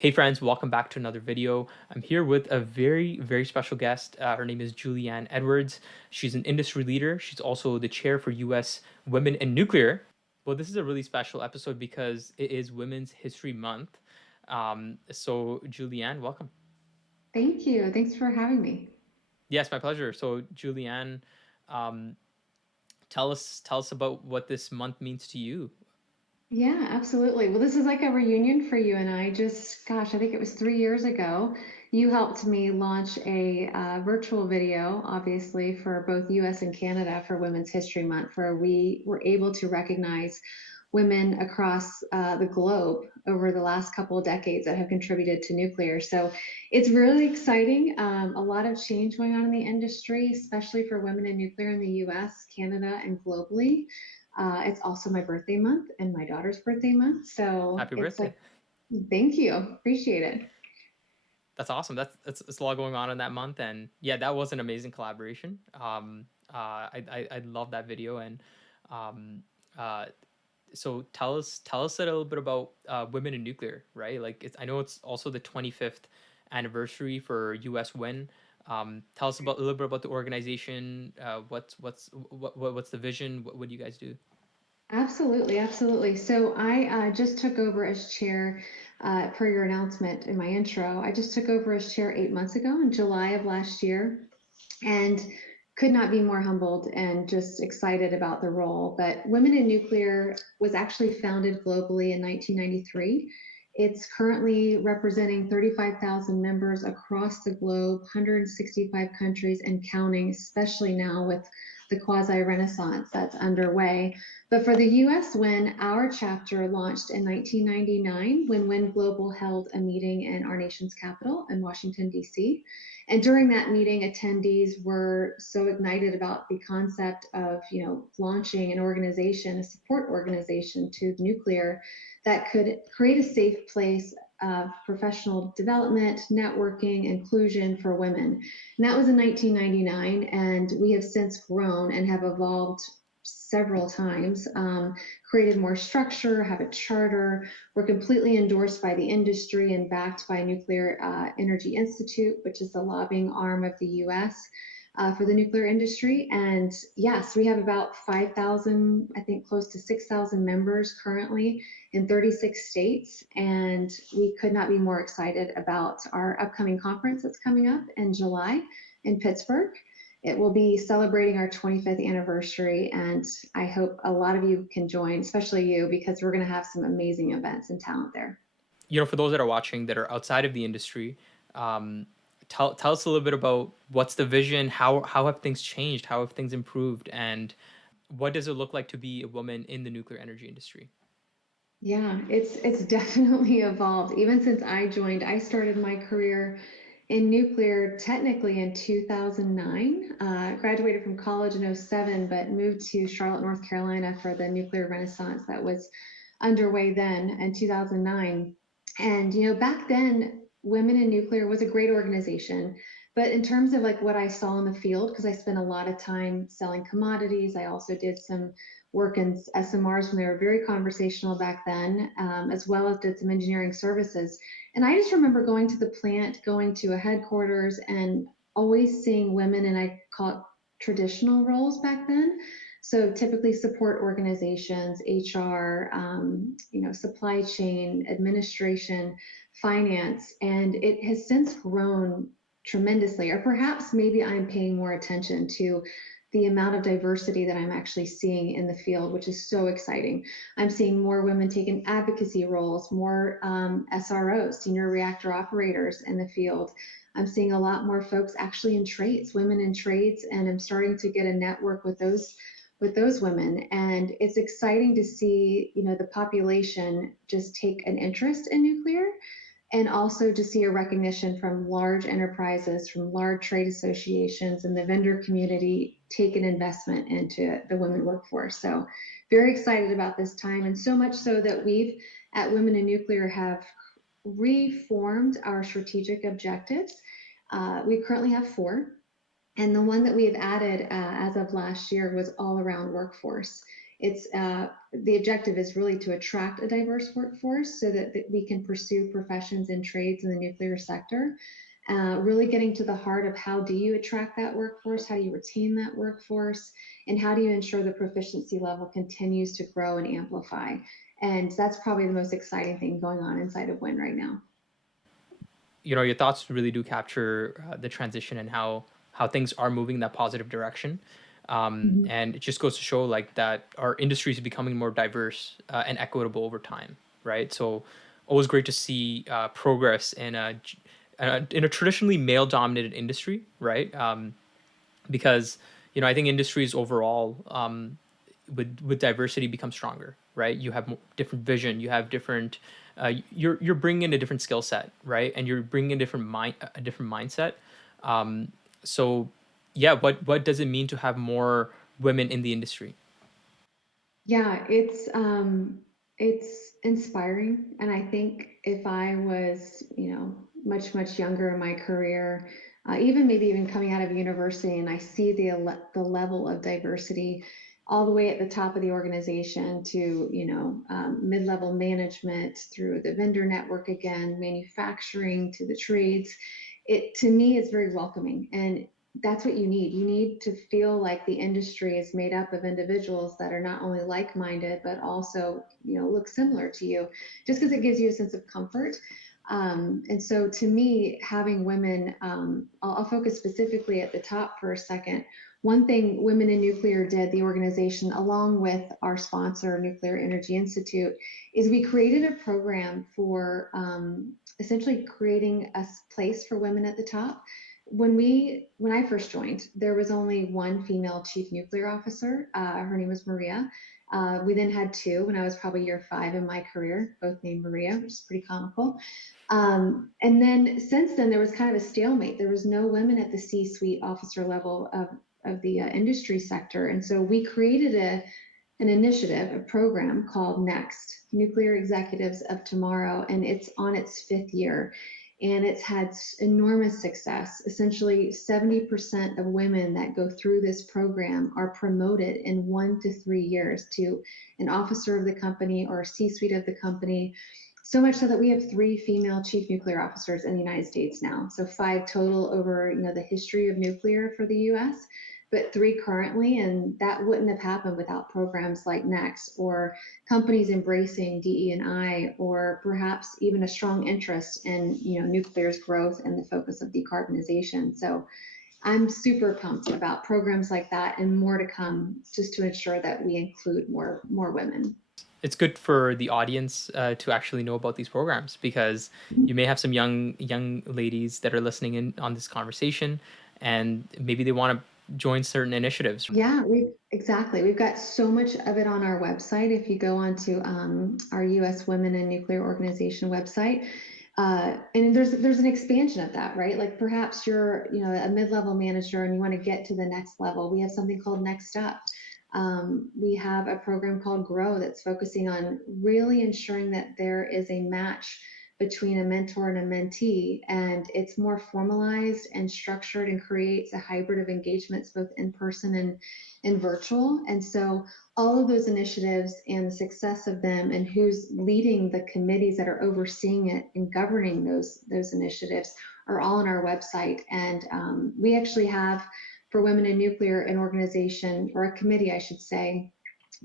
Hey friends, welcome back to another video. I'm here with a very special guest. Her name is Juliann Edwards. She's an industry leader. She's also the chair for U.S. Women in Nuclear. Well, this is a really special episode because it is Women's History Month. So Juliann, welcome. Thank you. Thanks for having me. Yes, my pleasure. So Juliann, um, tell us about what this month means to you. Yeah, absolutely. Well, this is like a reunion for you and I. Gosh, I think it was 3 years ago. You helped me launch a virtual video, obviously, for both US and Canada for Women's History Month, where we were able to recognize women across the globe over the last couple of decades that have contributed to nuclear. So it's really exciting. A lot of change going on in the industry, especially for women in nuclear in the US, Canada, and globally. It's also my birthday month and my daughter's birthday month. So Happy it's birthday. like, thank you. Appreciate it. That's awesome. That's a lot going on in that month, and yeah, that was an amazing collaboration. I love that video, and um, uh, so tell us a little bit about women in nuclear, right? Like I know it's also the 25th anniversary for U.S. Win. Tell us about a little bit about the organization. What's the vision? What do you guys do? Absolutely, absolutely. So I just took over as chair, per your announcement in my intro. I just took over as chair 8 months ago in July of last year, and could not be more humbled and just excited about the role. But Women in Nuclear was actually founded globally in 1993. It's currently representing 35,000 members across the globe, 165 countries and counting, especially now with the quasi renaissance that's underway. But for the US WIN, our chapter launched in 1999 when WIN Global held a meeting in our nation's capital in Washington, D.C. And during that meeting, attendees were so ignited about the concept of, launching an organization, a support organization to nuclear that could create a safe place of professional development, networking, inclusion for women. And that was in 1999, and we have since grown and have evolved several times, created more structure, have a charter. We're completely endorsed by the industry and backed by Nuclear Energy Institute, which is the lobbying arm of the US for the nuclear industry. And yes, we have about 5,000, I think close to 6,000 members currently in 36 states. And we could not be more excited about our upcoming conference that's coming up in July in Pittsburgh. It will be celebrating our 25th anniversary, and I hope a lot of you can join, especially you, because we're going to have some amazing events and talent there. For those that are watching that are outside of the industry, um, tell us a little bit about what's the vision, how have things changed, how have things improved, and what does it look like to be a woman in the nuclear energy industry? Yeah, it's definitely evolved. Even since I joined, I started my career in nuclear technically in 2009. Graduated from college in '07, but moved to Charlotte, North Carolina for the nuclear renaissance that was underway then in 2009. And back then, Women in Nuclear was a great organization. But in terms of like what I saw in the field, because I spent a lot of time selling commodities, I also did some work in SMRs when they were very conversational back then, as well as did some engineering services. And I just remember going to the plant, going to a headquarters, and always seeing women, and I call it traditional roles back then. So typically support organizations, HR, supply chain, administration, finance, and it has since grown tremendously. Or perhaps maybe I'm paying more attention to the amount of diversity that I'm actually seeing in the field, which is so exciting. I'm seeing more women taking advocacy roles, more SROs, senior reactor operators in the field. I'm seeing a lot more folks actually in trades, women in trades, and I'm starting to get a network with those women. And it's exciting to see, the population just take an interest in nuclear, and also to see a recognition from large enterprises, from large trade associations, and the vendor community take an investment into the women workforce. So very excited about this time, and so much so that we've at Women in Nuclear have reformed our strategic objectives. We currently have four, and the one that we have added as of last year was all around workforce. It's the objective is really to attract a diverse workforce so that we can pursue professions and trades in the nuclear sector. Really getting to the heart of how do you attract that workforce, how do you retain that workforce, and how do you ensure the proficiency level continues to grow and amplify. And that's probably the most exciting thing going on inside of WIN right now. Your thoughts really do capture the transition and how things are moving in that positive direction. Mhm. And it just goes to show like that our industry is becoming more diverse and equitable over time, right? So always great to see progress in a traditionally male dominated industry, right? Because I think industries overall with diversity become stronger, right? You have different vision, you have different you're bringing in a different skill set, right? And you're bringing a different mindset. So yeah, what does it mean to have more women in the industry? Yeah, it's inspiring, and I think if I was, much younger in my career, even maybe even coming out of university, and I see the level of diversity all the way at the top of the organization to, mid-level management through the vendor network again, manufacturing to the trades. It to me is very welcoming, and that's what you need. You need to feel like the industry is made up of individuals that are not only like-minded, but also, look similar to you, just because it gives you a sense of comfort. And so to me, having women, I'll focus specifically at the top for a second. One thing Women in Nuclear did, the organization, along with our sponsor, Nuclear Energy Institute, is we created a program for essentially creating a place for women at the top. When I first joined, there was only one female chief nuclear officer. Her name was Maria. We then had two when I was probably year 5 in my career, both named Maria, which is pretty comical. And then since then, there was kind of a stalemate. There was no women at the C-suite officer level of the industry sector, and so we created an initiative, a program called Next Nuclear Executives of Tomorrow, and it's on its 5th year. And it's had enormous success. Essentially, 70% of women that go through this program are promoted in 1 to 3 years to an officer of the company or a C-suite of the company. So much so that we have 3 female chief nuclear officers in the United States now. So 5 total over the history of nuclear for the U.S., but 3 currently, and that wouldn't have happened without programs like Next or companies embracing DE&I, or perhaps even a strong interest in nuclear's growth and the focus of decarbonization. So I'm super pumped about programs like that and more to come, just to ensure that we include more women. It's good for the audience to actually know about these programs, because you may have some young ladies that are listening in on this conversation, and maybe they want to join certain initiatives. Yeah, exactly. We've got so much of it on our website. If you go onto our U.S. Women in Nuclear Organization website, and there's an expansion of that, right? Like perhaps you're a mid-level manager and you want to get to the next level. We have something called Next Up. We have a program called Grow that's focusing on really ensuring that there is a match between a mentor and a mentee, and it's more formalized and structured and creates a hybrid of engagements, both in person and virtual. And so all of those initiatives and the success of them and who's leading the committees that are overseeing it and governing those initiatives are all on our website. And we actually have, for Women in Nuclear, an organization, or a committee I should say,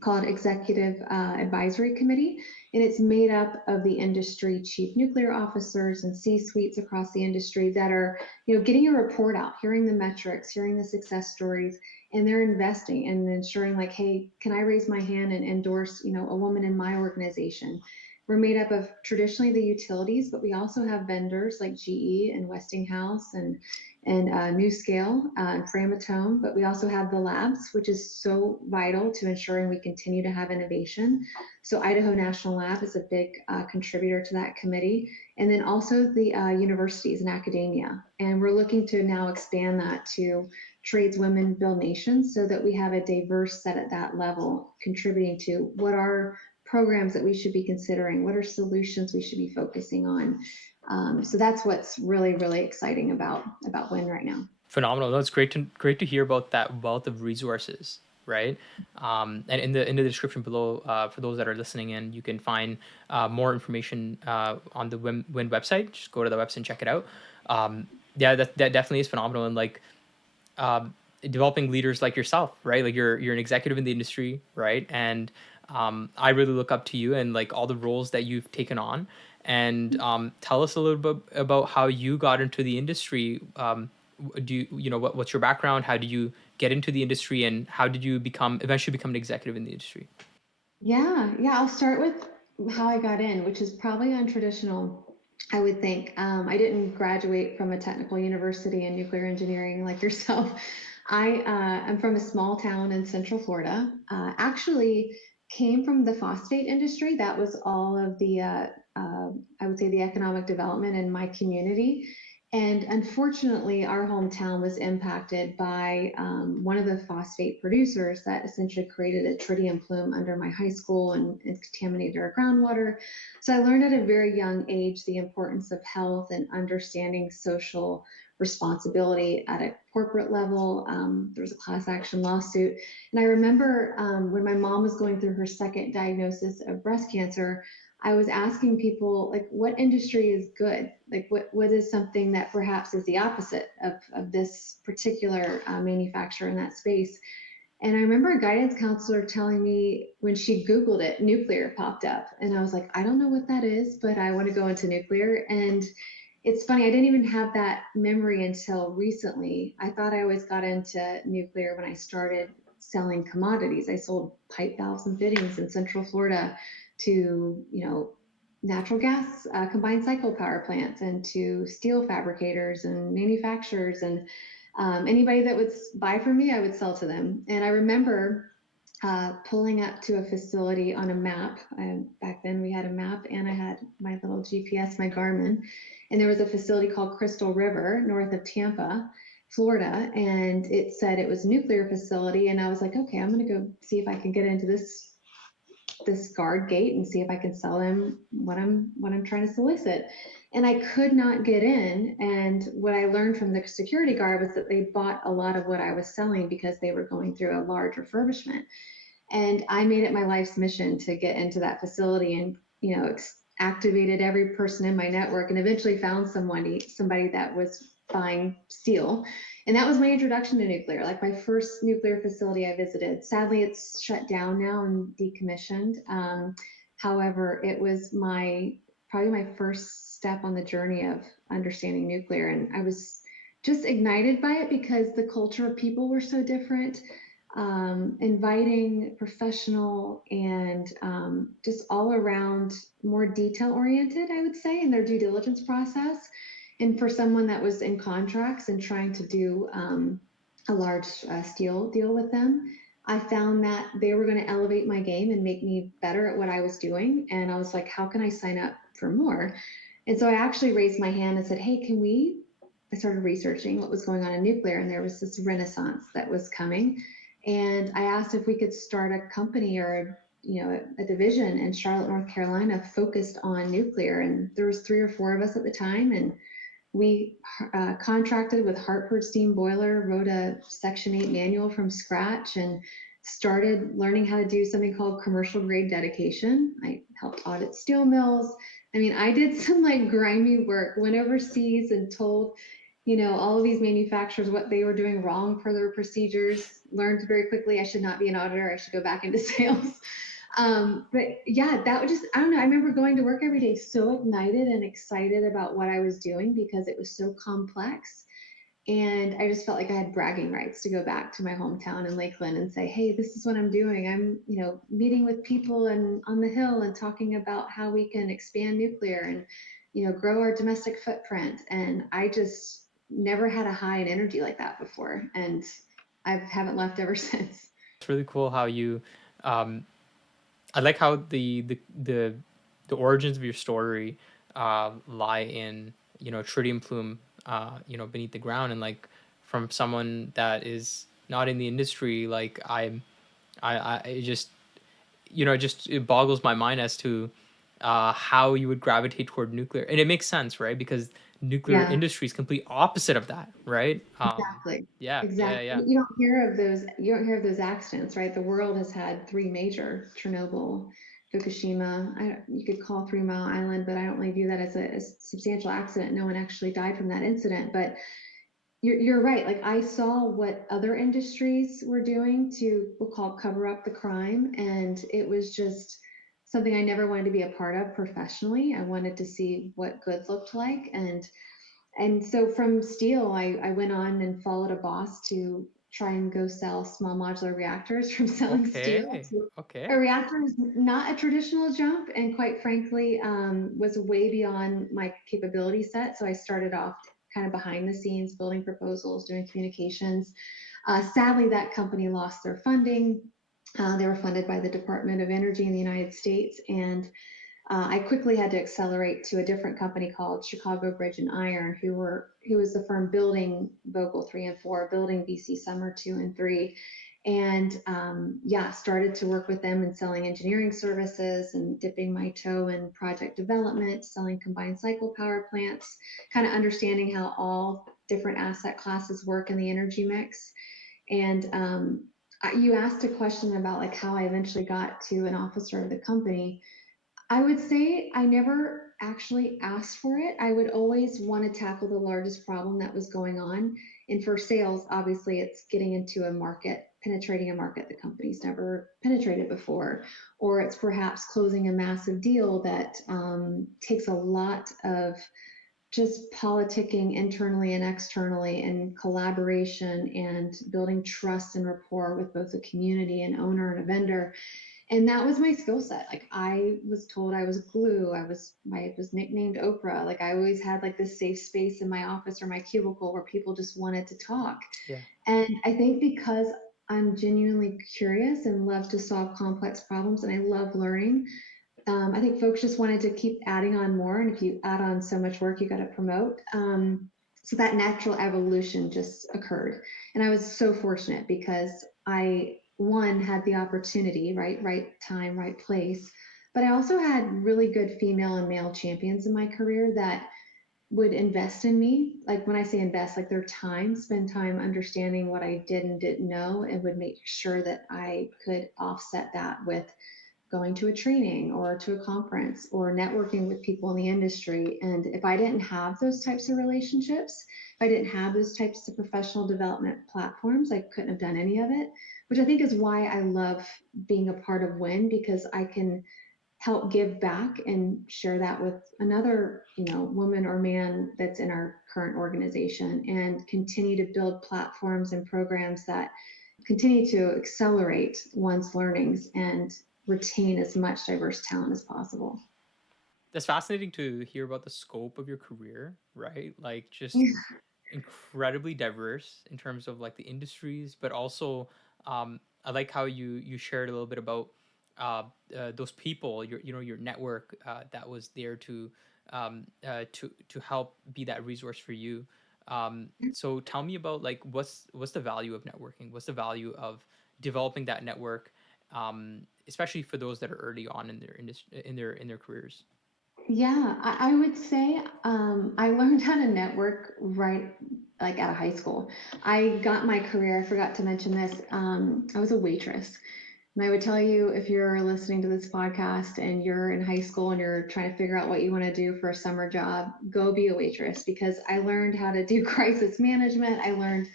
called Executive Advisory Committee, and it's made up of the industry chief nuclear officers and C-suites across the industry that are, getting a report out, hearing the metrics, hearing the success stories, and they're investing and ensuring like, hey, can I raise my hand and endorse, a woman in my organization? We're made up of traditionally the utilities, but we also have vendors like GE and Westinghouse and NuScale and Framatome, but we also have the labs, which is so vital to ensuring we continue to have innovation. So Idaho National Lab is a big contributor to that committee. And then also the universities and academia. And we're looking to now expand that to tradeswomen build nations so that we have a diverse set at that level, contributing to what are programs that we should be considering, what are solutions we should be focusing on. So that's what's really, really exciting about WIN right now. Phenomenal. That's great to hear about that wealth of resources right? And in the description below, for those that are listening in, you can find more information on the WIN website. Just go to the website and check it out. Yeah, that definitely is phenomenal. And like, developing leaders like yourself, right? Like you're an executive in the industry, right? And I really look up to you and like all the roles that you've taken on. And tell us a little bit about how you got into the industry. What's your background? How did you get into the industry, and how did you eventually become an executive in the industry? Yeah, I'll start with how I got in, which is probably untraditional, I would think. I didn't graduate from a technical university in nuclear engineering like yourself. I'm from a small town in Central Florida. Actually, came from the phosphate industry. That was all of the, I would say, the economic development in my community. And unfortunately, our hometown was impacted by one of the phosphate producers that essentially created a tritium plume under my high school and contaminated our groundwater. So I learned at a very young age the importance of health and understanding social responsibility at a corporate level. There was a class action lawsuit. And I remember when my mom was going through her second diagnosis of breast cancer, I was asking people, like, what industry is good? Like, what is something that perhaps is the opposite of this particular manufacturer in that space? And I remember a guidance counselor telling me when she Googled it, nuclear popped up. And I was like, I don't know what that is, but I want to go into nuclear. And it's funny, I didn't even have that memory until recently. I thought I always got into nuclear when I started selling commodities. I sold pipe valves and fittings in Central Florida to, natural gas combined cycle power plants and to steel fabricators and manufacturers and anybody that would buy from me, I would sell to them. And I remember pulling up to a facility on a map. Back then we had a map and I had my little GPS, my Garmin. And there was a facility called Crystal River north of Tampa, Florida. And it said it was a nuclear facility. And I was like, okay, I'm going to go see if I can get into this guard gate and see if I can sell them what I'm trying to solicit. And I could not get in. And what I learned from the security guard was that they bought a lot of what I was selling because they were going through a large refurbishment. And I made it my life's mission to get into that facility and, activated every person in my network and eventually found somebody that was buying steel. And that was my introduction to nuclear, like my first nuclear facility I visited. Sadly, it's shut down now and decommissioned. However, it was probably my first step on the journey of understanding nuclear. And I was just ignited by it because the culture of people were so different. Inviting, professional, and just all around more detail oriented, I would say, in their due diligence process. And for someone that was in contracts and trying to do a large steel deal with them, I found that they were going to elevate my game and make me better at what I was doing. And I was like, how can I sign up for more? And so I actually raised my hand and said, hey, I started researching what was going on in nuclear, and there was this renaissance that was coming. And I asked if we could start a company or a division in Charlotte, North Carolina, focused on nuclear. And there was 3 or 4 of us at the time, and we contracted with Hartford Steam Boiler, wrote a Section 8 manual from scratch, and started learning how to do something called commercial grade dedication. I helped audit steel mills. I mean, I did some like grimy work, went overseas and told all of these manufacturers what they were doing wrong for their procedures, learned very quickly I should not be an auditor, I should go back into sales. But yeah, that would just, I don't know. I remember going to work every day so ignited and excited about what I was doing because it was so complex. And I just felt like I had bragging rights to go back to my hometown in Lakeland and say, hey, this is what I'm doing. I'm, meeting with people and on the Hill and talking about how we can expand nuclear and, grow our domestic footprint. And I just never had a high in energy like that before. And I haven't left ever since. It's really cool how you um, I like how the origins of your story lie in tritium plume beneath the ground, and like from someone that is not in the industry, like I it just it boggles my mind as to how you would gravitate toward nuclear, and it makes sense, right? Because nuclear Yeah. industry is complete opposite of that, right? Exactly. Yeah, yeah, Exactly. yeah. You don't hear of those accidents, right? The world has had three major: Chernobyl, Fukushima. You could call Three Mile Island, but I don't really view that as a substantial accident. No one actually died from that incident. But you're right. Like, I saw what other industries were doing to, we'll call, cover up the crime, and it was just something I never wanted to be a part of professionally. I wanted to see what good looked like, and so from steel, I went on and followed a boss to try and go sell small modular reactors. From selling steel Okay, to a okay. reactor was not a traditional jump, and quite frankly, was way beyond my capability set. So I started off kind of behind the scenes, building proposals, doing communications. Sadly, that company lost their funding. They were funded by the Department of Energy in the United States, and I quickly had to accelerate to a different company called Chicago Bridge and Iron, who was the firm building Vogtle 3 and 4, building BC Summer 2 and 3, and yeah, started to work with them in selling engineering services and dipping my toe in project development, selling combined cycle power plants, kind of understanding how all different asset classes work in the energy mix. And you asked a question about like how I eventually got to an officer of the company. I would say I never actually asked for it. I would always want to tackle the largest problem that was going on. And for sales, obviously, it's getting into a market, penetrating a market the company's never penetrated before, or it's perhaps closing a massive deal that takes a lot of just politicking internally and externally, and collaboration, and building trust and rapport with both a community, an owner, and a vendor. And that was my skill set. Like, I was told I was glue. I was nicknamed Oprah. Like, I always had like this safe space in my office or my cubicle where people just wanted to talk. Yeah, And I think because I'm genuinely curious and love to solve complex problems and I love learning, I think folks just wanted to keep adding on more. And if you add on so much work, you got to promote. So that natural evolution just occurred. And I was so fortunate because I, one, had the opportunity, right time, right place. But I also had really good female and male champions in my career that would invest in me. Like, when I say invest, like their time, spend time understanding what I did and didn't know, and would make sure that I could offset that with going to a training or to a conference or networking with people in the industry. And if I didn't have those types of relationships, if I didn't have those types of professional development platforms, I couldn't have done any of it, which I think is why I love being a part of WIN, because I can help give back and share that with another, woman or man that's in our current organization, and continue to build platforms and programs that continue to accelerate one's learnings and retain as much diverse talent as possible. that's fascinating to hear about the scope of your career, right? Like, just Yeah, incredibly diverse in terms of like the industries, but also I like how you shared a little bit about those people, your network that was there to help be that resource for you. So tell me about like what's the value of networking? What's the value of developing that network, especially for those that are early on in their industry, in their careers? yeah, I would say I learned how to network right like out of high school. I got my career, I forgot to mention this. I was a waitress. And I would tell you, if you're listening to this podcast and you're in high school and you're trying to figure out what you want to do for a summer job, go be a waitress, because I learned how to do crisis management. I learned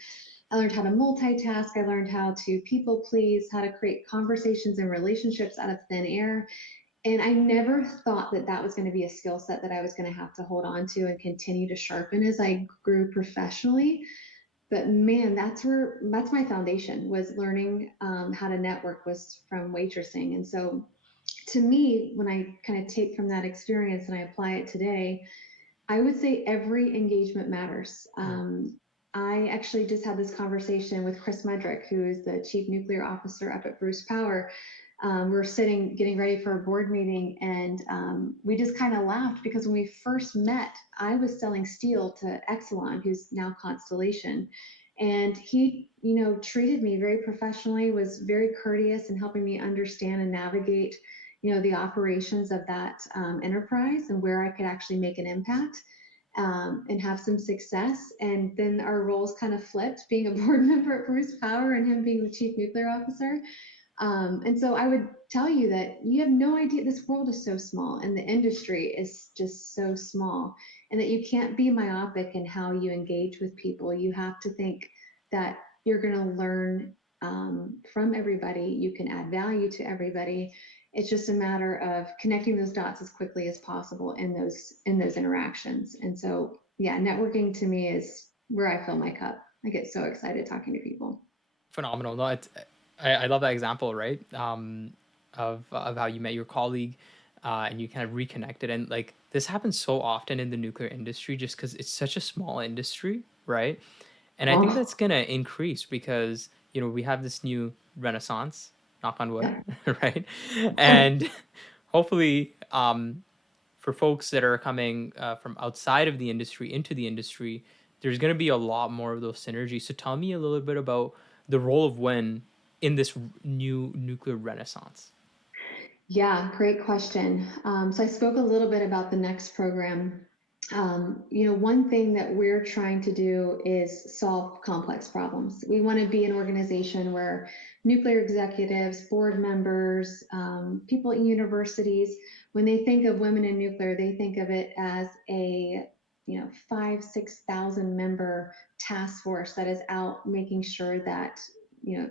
how to multitask. I learned how to people please, how to create conversations and relationships out of thin air. And I never thought that that was going to be a skill set that I was going to have to hold on to and continue to sharpen as I grew professionally. But man, that's my foundation, was learning how to network, was from waitressing. And so, to me, when I kind of take from that experience and I apply it today, I would say every engagement matters. Mm. I actually just had this conversation with Chris Medrick, who is the chief nuclear officer up at Bruce Power. We're sitting, getting ready for a board meeting, and we just kind of laughed, because when we first met, I was selling steel to Exelon, who's now Constellation. And he, treated me very professionally, was very courteous in helping me understand and navigate, the operations of that enterprise and where I could actually make an impact and have some success. And then our roles kind of flipped, being a board member at Bruce Power and him being the chief nuclear officer. And so I would tell you that you have no idea, this world is so small and the industry is just so small, and that you can't be myopic in how you engage with people. You have to think that you're going to learn from everybody, you can add value to everybody. It's just a matter of connecting those dots as quickly as possible in those interactions. And so, yeah, networking to me is where I fill my cup. I get so excited talking to people. Phenomenal. No, I love that example, right? Of how you met your colleague, and you kind of reconnected, and like this happens so often in the nuclear industry, just because it's such a small industry, right? And I think Oh, that's gonna increase because we have this new renaissance, knock on wood, yeah. right? And hopefully, for folks that are coming from outside of the industry into the industry, there's going to be a lot more of those synergies. So tell me a little bit about the role of WIN in this new nuclear renaissance. Yeah, great question. So I spoke a little bit about the next program. One thing that we're trying to do is solve complex problems. We want to be an organization where nuclear executives, board members, people in universities, when they think of women in nuclear, they think of it as a 5,000-6,000 member task force that is out making sure that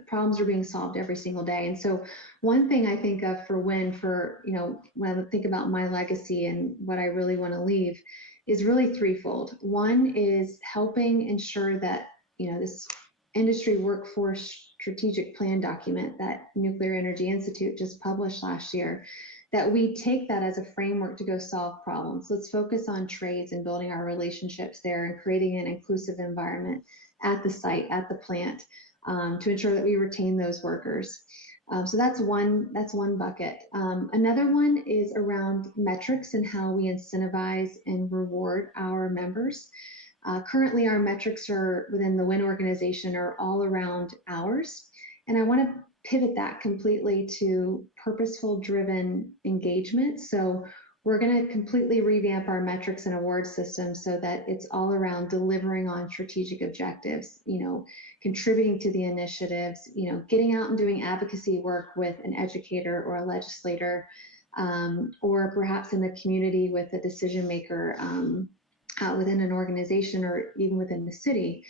problems are being solved every single day. And so one thing I think of for when I think about my legacy and what I really want to leave is really threefold. One is helping ensure that, this industry workforce strategic plan document that Nuclear Energy Institute just published last year, that we take that as a framework to go solve problems. Let's focus on trades and building our relationships there and creating an inclusive environment at the site, at the plant, to ensure that we retain those workers. So that's one bucket. Another one is around metrics and how we incentivize and reward our members. Currently, our metrics are within the WIN organization are all around hours, and I want to pivot that completely to purposeful driven engagement. So we're going to completely revamp our metrics and award system so that it's all around delivering on strategic objectives, contributing to the initiatives, getting out and doing advocacy work with an educator or a legislator, or perhaps in the community with a decision maker within an organization or even within the city.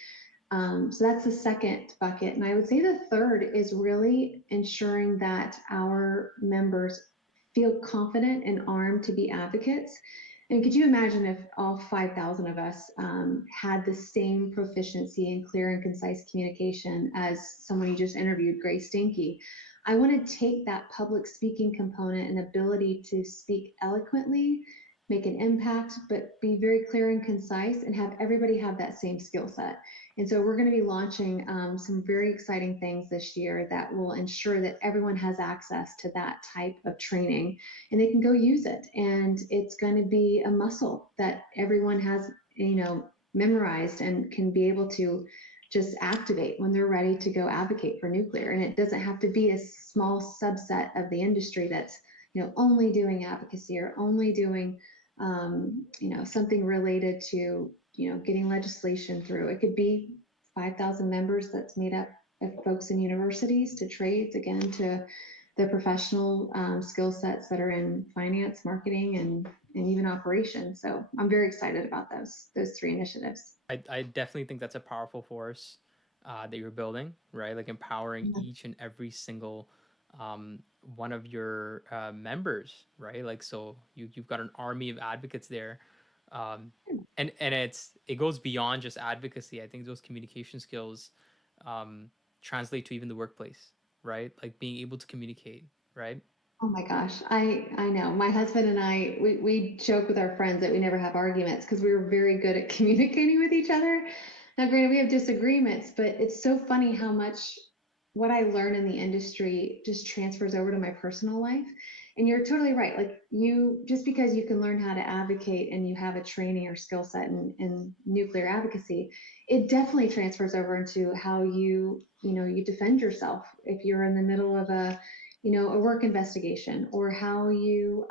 So that's the second bucket. And I would say the third is really ensuring that our members feel confident and armed to be advocates. And could you imagine if all 5,000 of us had the same proficiency in clear and concise communication as someone you just interviewed, Grace Stinky? I want to take that public speaking component and ability to speak eloquently, make an impact, but be very clear and concise, and have everybody have that same skill set. And so we're going to be launching some very exciting things this year that will ensure that everyone has access to that type of training and they can go use it. And it's going to be a muscle that everyone has, memorized and can be able to just activate when they're ready to go advocate for nuclear. And it doesn't have to be a small subset of the industry that's, only doing advocacy or only doing, something related to getting legislation through. It could be 5,000 members that's made up of folks in universities to trades, again, to the professional skill sets that are in finance, marketing, and even operations. So I'm very excited about those three initiatives. I definitely think that's a powerful force that you're building, right? Like empowering Yeah. each and every single um, one of your members, right? Like so you've got an army of advocates there, and it goes beyond just advocacy. I think those communication skills um, translate to even the workplace, right? Like being able to communicate, right? Oh my gosh, I know. My husband and I, we joke with our friends that we never have arguments because we were very good at communicating with each other. Now, granted, we have disagreements, but it's so funny how much what I learn in the industry just transfers over to my personal life. And you're totally right. Like just because you can learn how to advocate and you have a training or skill set in nuclear advocacy, it definitely transfers over into how you defend yourself if you're in the middle of a a work investigation, or how you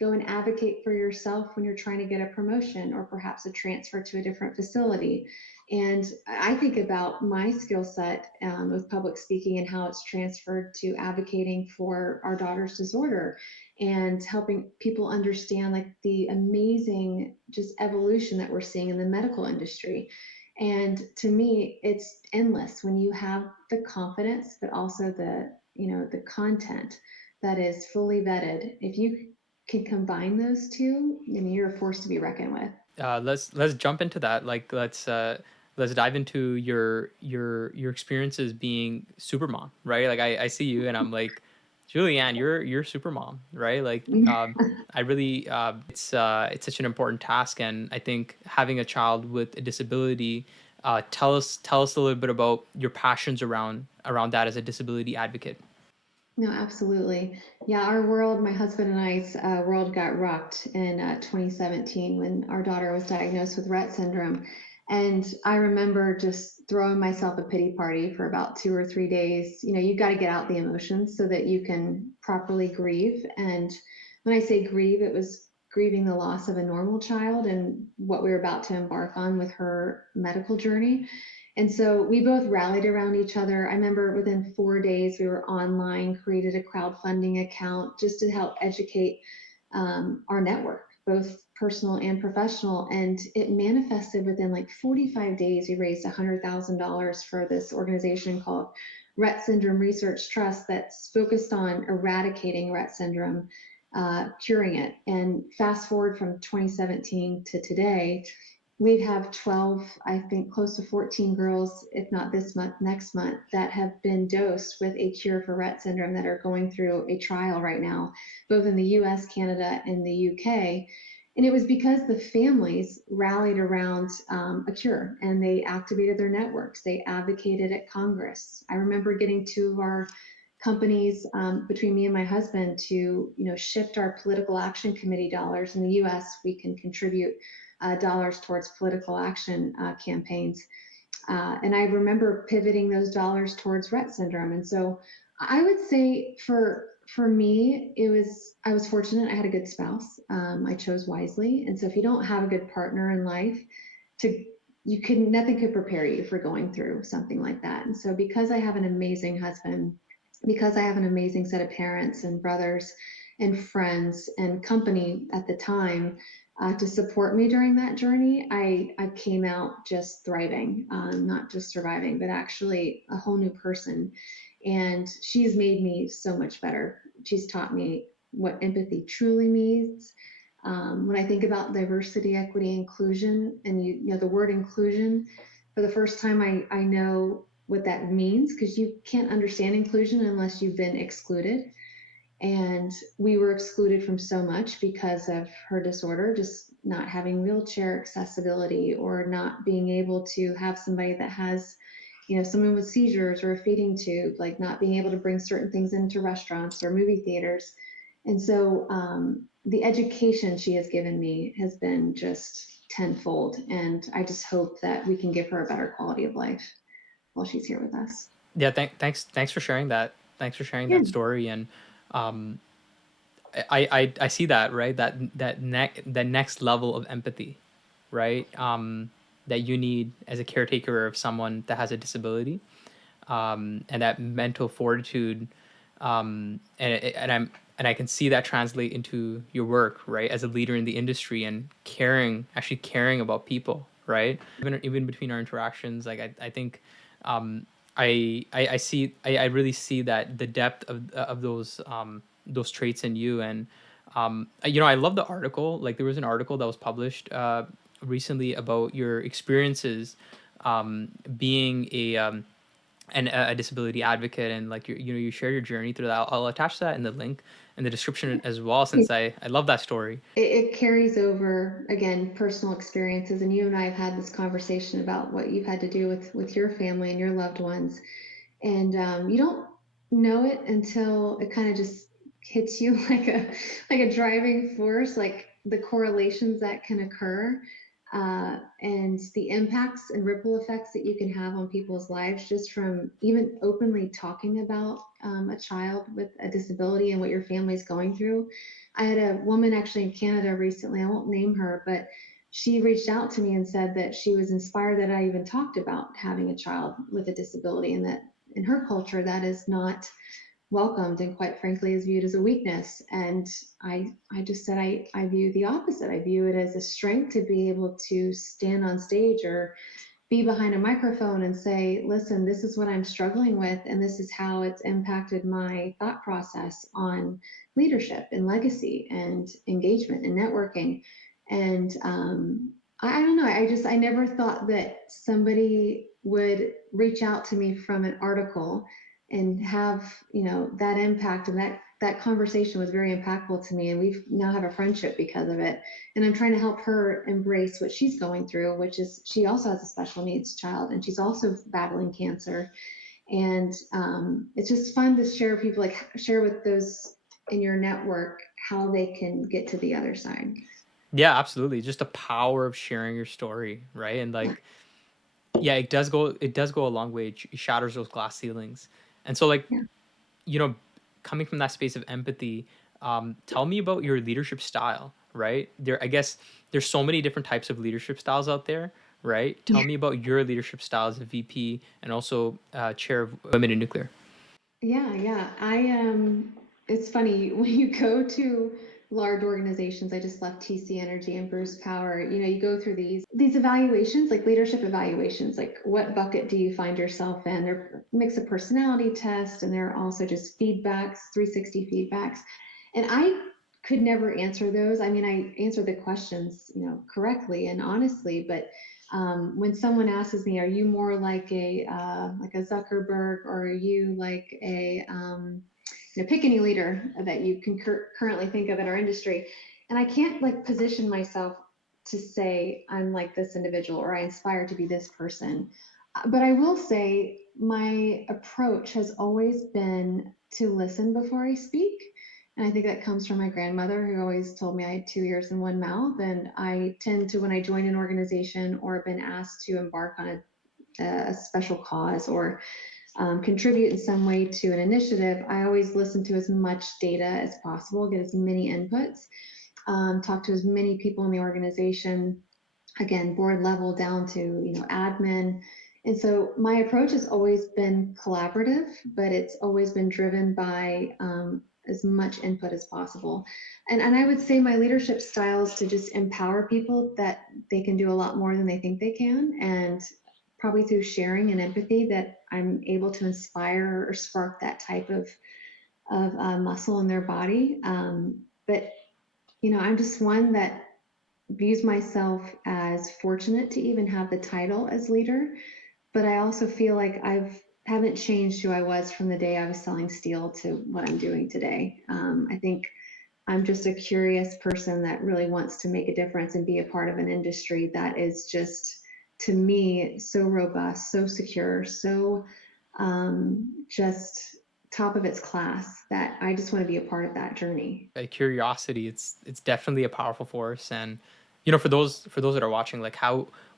go and advocate for yourself when you're trying to get a promotion or perhaps a transfer to a different facility. And I think about my skill set with public speaking and how it's transferred to advocating for our daughter's disorder and helping people understand like the amazing just evolution that we're seeing in the medical industry. And to me, it's endless when you have the confidence, but also the content that is fully vetted. If you can combine those two, then you're a force to be reckoned with. Let's jump into that. Like let's dive into your experiences being super mom, right? Like I see you and I'm like, Juliann, you're super mom, right? Like I really it's such an important task, and I think having a child with a disability, tell us a little bit about your passions around that as a disability advocate. No, absolutely. Yeah, our world, my husband and I's world got rocked in 2017 when our daughter was diagnosed with Rett syndrome. And I remember just throwing myself a pity party for about 2 or 3 days. You got to get out the emotions so that you can properly grieve. And when I say grieve, it was grieving the loss of a normal child and what we were about to embark on with her medical journey. And so we both rallied around each other. I remember within 4 days, we were online, created a crowdfunding account just to help educate our network, both personal and professional. And it manifested within like 45 days. We raised $100,000 for this organization called Rett Syndrome Research Trust that's focused on eradicating Rett syndrome, curing it. And fast forward from 2017 to today, we have 12, I think close to 14 girls, if not this month, next month, that have been dosed with a cure for Rett syndrome that are going through a trial right now, both in the US, Canada, and the UK. And it was because the families rallied around a cure and they activated their networks. They advocated at Congress. I remember getting two of our companies between me and my husband to shift our political action committee dollars. In the US, we can contribute dollars towards political action campaigns. And I remember pivoting those dollars towards Rett syndrome. And so I would say for me, I was fortunate. I had a good spouse. I chose wisely. And so if you don't have a good partner in life, nothing could prepare you for going through something like that. And so because I have an amazing husband, because I have an amazing set of parents and brothers and friends and company at the time to support me during that journey, I came out just thriving, not just surviving, but actually a whole new person. And she's made me so much better. She's taught me what empathy truly means. When I think about diversity, equity, inclusion, and the word inclusion, for the first time, I know what that means, because you can't understand inclusion unless you've been excluded. And we were excluded from so much because of her disorder, just not having wheelchair accessibility or not being able to have somebody that has, someone with seizures or a feeding tube, like not being able to bring certain things into restaurants or movie theaters. And so the education she has given me has been just tenfold. And I just hope that we can give her a better quality of life while she's here with us. Yeah, thanks for sharing that. Thanks for sharing Yeah. that story. And um, I see that, right, that next level of empathy, right, that you need as a caretaker of someone that has a disability, and that mental fortitude, and I can see that translate into your work, right, as a leader in the industry and actually caring about people, right, even between our interactions. Like I think I really see that the depth of those traits in you. And I love the article. Like there was an article that was published recently about your experiences being a disability advocate, and like you share your journey through that. I'll attach that in the link in the description as well, since I love that story. It carries over, again, personal experiences, and you and I have had this conversation about what you've had to do with your family and your loved ones, and you don't know it until it kind of just hits you like a driving force, like the correlations that can occur. and the impacts and ripple effects that you can have on people's lives just from even openly talking about a child with a disability and what your family is going through. I had a woman actually in Canada recently, I won't name her, but she reached out to me and said that she was inspired that I even talked about having a child with a disability, and that in her culture that is not welcomed and quite frankly is viewed as a weakness. And I just said I view the opposite. I view it as a strength to be able to stand on stage or be behind a microphone and say, listen, this is what I'm struggling with, and this is how it's impacted my thought process on leadership and legacy and engagement and networking. And I don't know, I never thought that somebody would reach out to me from an article and have, that impact, and that conversation was very impactful to me, and we've now have a friendship because of it. And I'm trying to help her embrace what she's going through, which is she also has a special needs child, and she's also battling cancer. And it's just fun to share people, like share with those in your network how they can get to the other side. Yeah, absolutely. Just the power of sharing your story, right? And Yeah. like, yeah, it does go a long way. It shatters those glass ceilings. And so like, Yeah. you know, coming from that space of empathy, tell me about your leadership style, right? I guess there's so many different types of leadership styles out there, right? Tell Yeah. me about your leadership style as a VP and also chair of Women in Nuclear. Yeah. It's funny when you go to large organizations. I just left TC Energy and Bruce Power. You go through these evaluations, like leadership evaluations, like what bucket do you find yourself in? They're a mix of personality tests, and they're also just feedbacks, 360 feedbacks. And I could never answer those. I mean, I answer the questions, correctly and honestly, but when someone asks me, "Are you more like a Zuckerberg, or are you like a pick any leader that you can currently think of in our industry?" And I can't like position myself to say I'm like this individual or I inspire to be this person. But I will say my approach has always been to listen before I speak. And I think that comes from my grandmother, who always told me I had two ears and one mouth. And I tend to, when I join an organization or have been asked to embark on a special cause or contribute in some way to an initiative, I always listen to as much data as possible, get as many inputs, talk to as many people in the organization, again, board level down to, admin. And so my approach has always been collaborative, but it's always been driven by as much input as possible. And I would say my leadership style is to just empower people that they can do a lot more than they think they can. And probably through sharing and empathy that I'm able to inspire or spark that type of muscle in their body. But I'm just one that views myself as fortunate to even have the title as leader, but I also feel like haven't changed who I was from the day I was selling steel to what I'm doing today. I think I'm just a curious person that really wants to make a difference and be a part of an industry that is just, to me, so robust, so secure, so just top of its class, that I just want to be a part of that journey. Curiosity, it's definitely a powerful force. And for those that are watching, like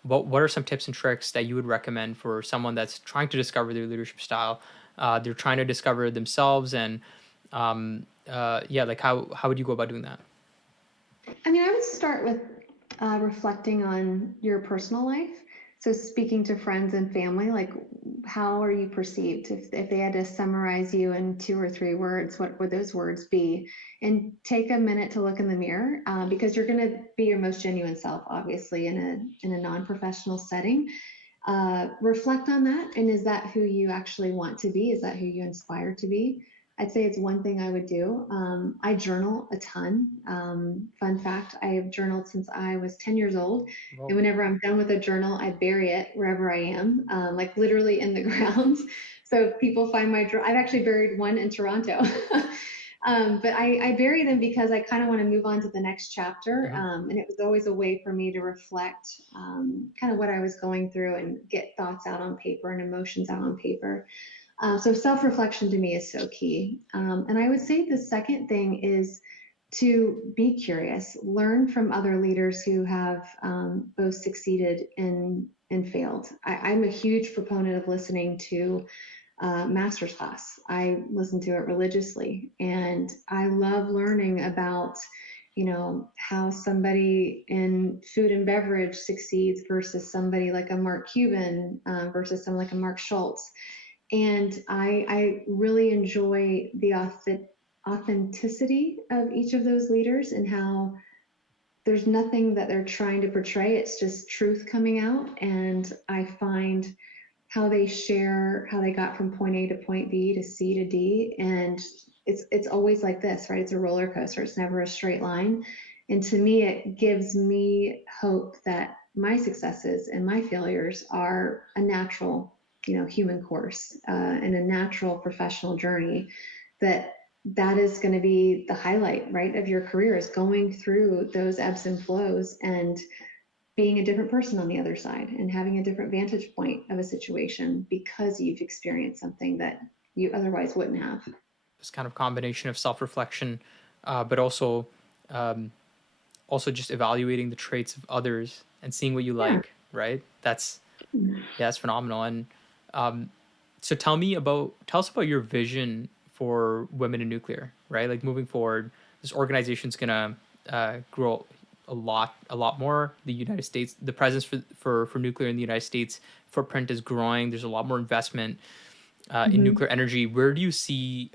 what are some tips and tricks that you would recommend for someone that's trying to discover their leadership style? They're trying to discover themselves, and yeah, like how would you go about doing that? I mean, I would start with reflecting on your personal life. So, speaking to friends and family, like how are you perceived? If they had to summarize you in two or three words, what would those words be? And take a minute to look in the mirror, because you're going to be your most genuine self, obviously, in a non-professional setting. Reflect on that, and is that who you actually want to be? Is that who you inspire to be? I'd say it's one thing I would do. I journal a ton. Fun fact, I have journaled since I was 10 years old. And Well, whenever I'm done with a journal, I bury it wherever I am, like literally in the ground. So if people find I've actually buried one in Toronto. But I bury them because I kind of want to move on to the next chapter. mhm. And it was always a way for me to reflect kind of what I was going through and get thoughts out on paper and emotions out on paper. So self reflection to me is so key. And I would say the second thing is to be curious, learn from other leaders who have both succeeded and failed. I'm a huge proponent of listening to master's class. I listen to it religiously, and I love learning about, how somebody in food and beverage succeeds versus somebody like a Mark Cuban versus someone like a Mark Schultz. And I really enjoy the authenticity of each of those leaders and how there's nothing that they're trying to portray. It's just truth coming out. And I find how they share how they got from point A to point B to C to D. And it's always like this, right? It's a roller coaster. It's never a straight line. And to me, it gives me hope that my successes and my failures are a natural, human course and a natural professional journey, that is going to be the highlight, right, of your career, is going through those ebbs and flows and being a different person on the other side and having a different vantage point of a situation because you've experienced something that you otherwise wouldn't have. This kind of combination of self-reflection, but um, also just evaluating the traits of others and seeing what you Yeah. like, right? That's phenomenal. And so tell us about your vision for women in nuclear, right? Like moving forward, this organization's gonna grow a lot more. The United States, the presence for nuclear in the United States footprint is growing. There's a lot more investment in Mm-hmm. nuclear energy. Where do you see,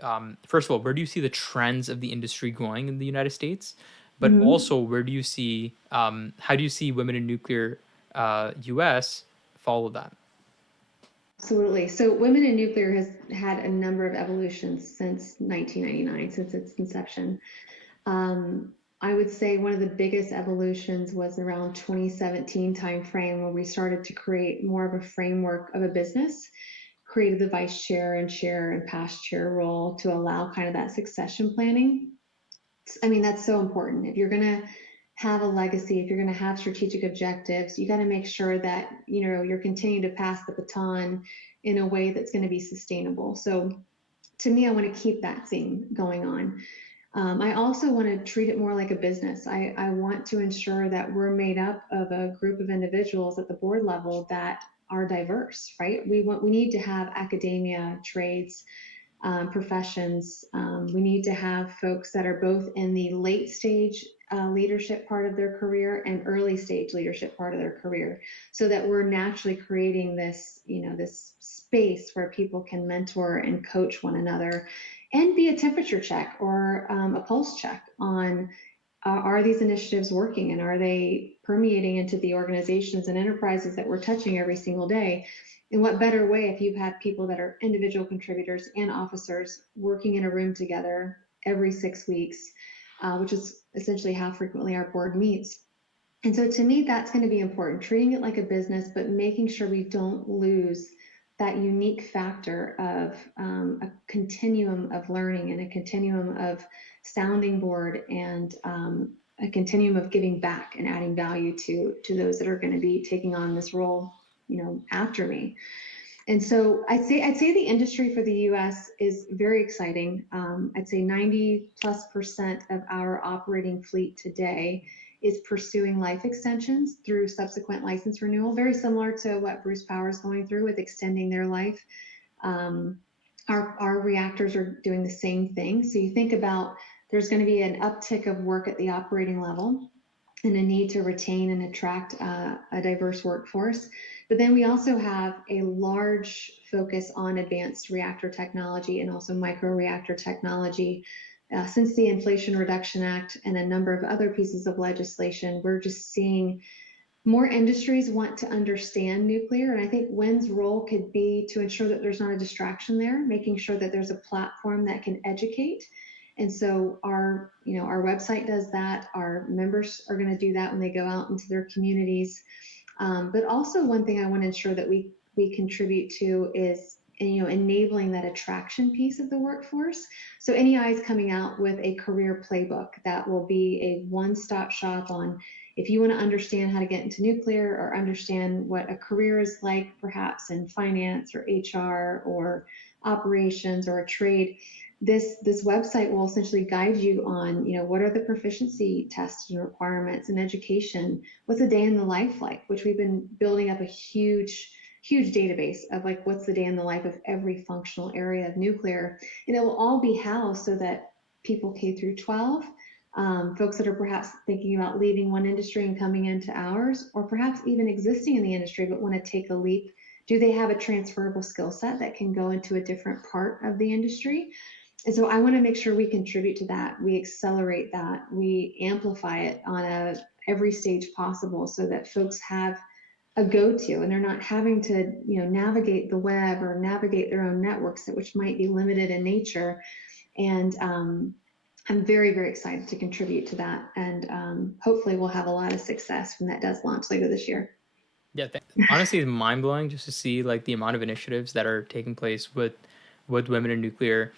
first of all, where do you see the trends of the industry going in the United States? But Mm-hmm. also, where do you see, how do you see women in nuclear U.S. follow that? Absolutely. So women in nuclear has had a number of evolutions since 1999, since its inception. I would say one of the biggest evolutions was around 2017 timeframe, where we started to create more of a framework of a business, created the vice chair and chair and past chair role to allow kind of that succession planning. I mean, that's so important. If you're going to have a legacy, if you're going to have strategic objectives, you got to make sure that, you're continuing to pass the baton in a way that's going to be sustainable. So to me, I want to keep that theme going on. I also want to treat it more like a business. I want to ensure that we're made up of a group of individuals at the board level that are diverse, right? We need to have academia, trades, professions. We need to have folks that are both in the late stage leadership part of their career and early stage leadership part of their career, so that we're naturally creating this space where people can mentor and coach one another and be a temperature check or a pulse check on, are these initiatives working, and are they permeating into the organizations and enterprises that we're touching every single day? And what better way if you've had people that are individual contributors and officers working in a room together every 6 weeks, which is essentially how frequently our board meets. And so to me, that's going to be important, treating it like a business, but making sure we don't lose that unique factor of a continuum of learning and a continuum of sounding board and a continuum of giving back and adding value to those that are going to be taking on this role, after me. And so I'd say the industry for the U.S. is very exciting. I'd say 90+% of our operating fleet today is pursuing life extensions through subsequent license renewal, very similar to what Bruce Power is going through with extending their life. Um, our reactors are doing the same thing. So you think about, there's going to be an uptick of work at the operating level and a need to retain and attract a diverse workforce. But then we also have a large focus on advanced reactor technology and also microreactor technology. Since the Inflation Reduction Act and a number of other pieces of legislation, we're just seeing more industries want to understand nuclear. And I think WIN's role could be to ensure that there's not a distraction there, making sure that there's a platform that can educate. And so our website does that. Our members are going to do that when they go out into their communities. But also one thing I want to ensure that we contribute to is, enabling that attraction piece of the workforce. So NEI is coming out with a career playbook that will be a one-stop shop on, if you want to understand how to get into nuclear or understand what a career is like, perhaps in finance or HR or operations or a trade, this website will essentially guide you on, what are the proficiency tests and requirements in education? What's a day in the life like? Which we've been building up a huge database of like what's the day in the life of every functional area of nuclear, and it will all be housed so that people K through 12, folks that are perhaps thinking about leaving one industry and coming into ours, or perhaps even existing in the industry but want to take a leap. Do they have a transferable skill set that can go into a different part of the industry? And so I want to make sure we contribute to that, we accelerate that, we amplify it on every stage possible so that folks have a go-to and they're not having to navigate the web or navigate their own networks, which might be limited in nature. And I'm very excited to contribute to that, and hopefully we'll have a lot of success when that does launch later this year. Yeah, honestly, it's mind blowing just to see like the amount of initiatives that are taking place with women in nuclear,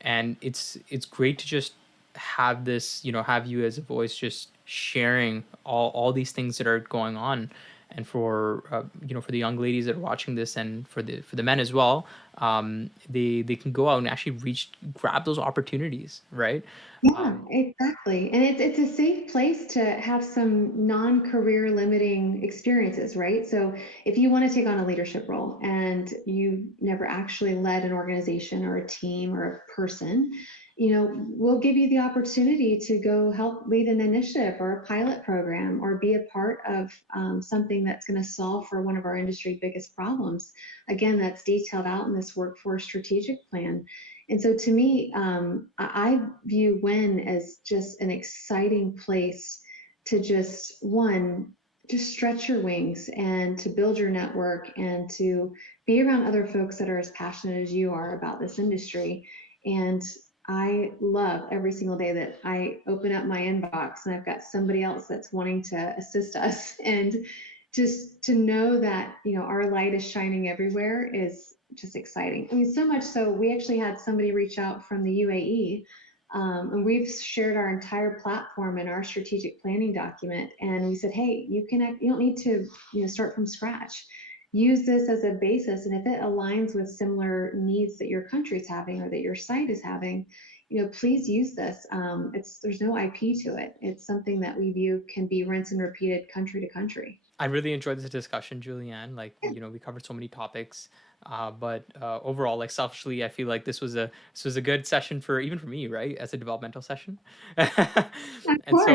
and it's great to just have this, have you as a voice just sharing all these things that are going on, and for for the young ladies that are watching this, and for the men as well, they can go out and actually grab those opportunities, right? Yeah, exactly. And it's a safe place to have some non-career limiting experiences, right? So if you want to take on a leadership role and you never actually led an organization or a team or a person, we'll give you the opportunity to go help lead an initiative or a pilot program or be a part of something that's going to solve for one of our industry biggest problems. Again, that's detailed out in this workforce strategic plan. And so to me, I view WIN as just an exciting place to just stretch your wings and to build your network and to be around other folks that are as passionate as you are about this industry. And I love every single day that I open up my inbox and I've got somebody else that's wanting to assist us. And just to know that, our light is shining everywhere is just exciting. I mean, so much so we actually had somebody reach out from the UAE, and we've shared our entire platform in our strategic planning document. And we said, hey, you don't need to start from scratch. Use this as a basis, and if it aligns with similar needs that your country's having or that your site is having, please use this. There's no IP to it. It's something that we view can be rinse and repeated country to country. I really enjoyed this discussion, Julianne. Like, we covered so many topics, but overall, like selfishly, I feel like this was a good session for even for me, right, as a developmental session. Of and course.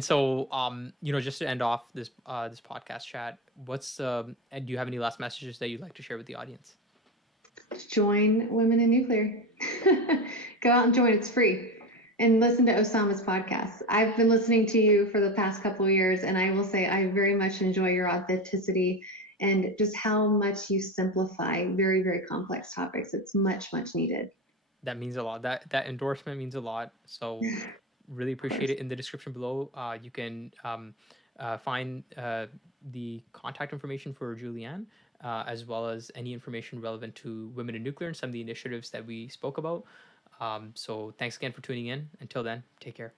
so just to end off this podcast chat, and do you have any last messages that you'd like to share with the audience? Join Women in Nuclear. Go out and join. It's free. And listen to Osama's podcast. I've been listening to you for the past couple of years, and I will say I very much enjoy your authenticity and just how much you simplify very complex topics. It's much needed. That means a lot. That endorsement means a lot. So really Of appreciate course. it. In the description below, you can find the contact information for Julianne, as well as any information relevant to women in nuclear and some of the initiatives that we spoke about. So thanks again for tuning in. Until then, take care.